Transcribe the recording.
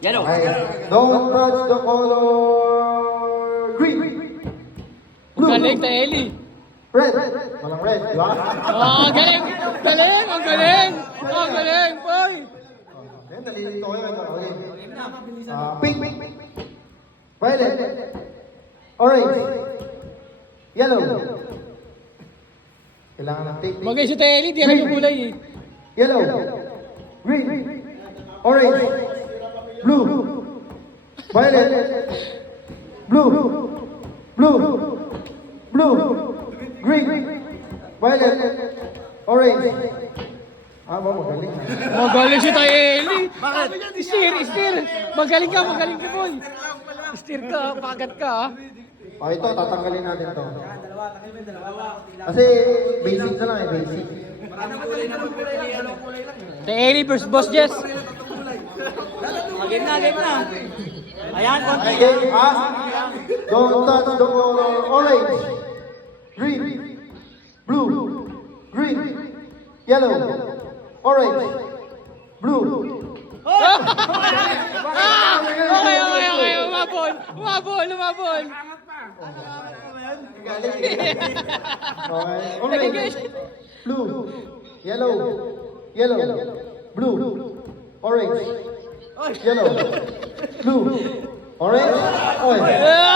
Yellow. Okay. Don't touch the color green. Blue. Galing na Eli. Red. Walang red, di ba? Oh, galing. Galing. Ang galing. Ang galing, boy. Ayan, nalilito ko yun. Okay. Pink. Violet. Orange. Yellow. Kailangan ng tape. Mag-isip tayo Eli, di alam yung kulay eh. Yellow. Green. Orange. Blue. Violet. Blue. Blue. Blue. Green. Violet. Orange. Ah, magaling. Magaling si tayo Eli. Bakit? Steer. Magaling ka, boy. Steer ka, pagat ka ah. Okay, ito, tatanggalin natin to. Kasi basic na lang eh, basic. Tayo Eli versus Boss Jess. Game na. Ayan, konti. Okay, don't touch the color orange, green, blue, green, yellow, orange, blue. Okay. Umabol. Okay, orange, blue, yellow, blue, orange, yellow, blue, orange, orange.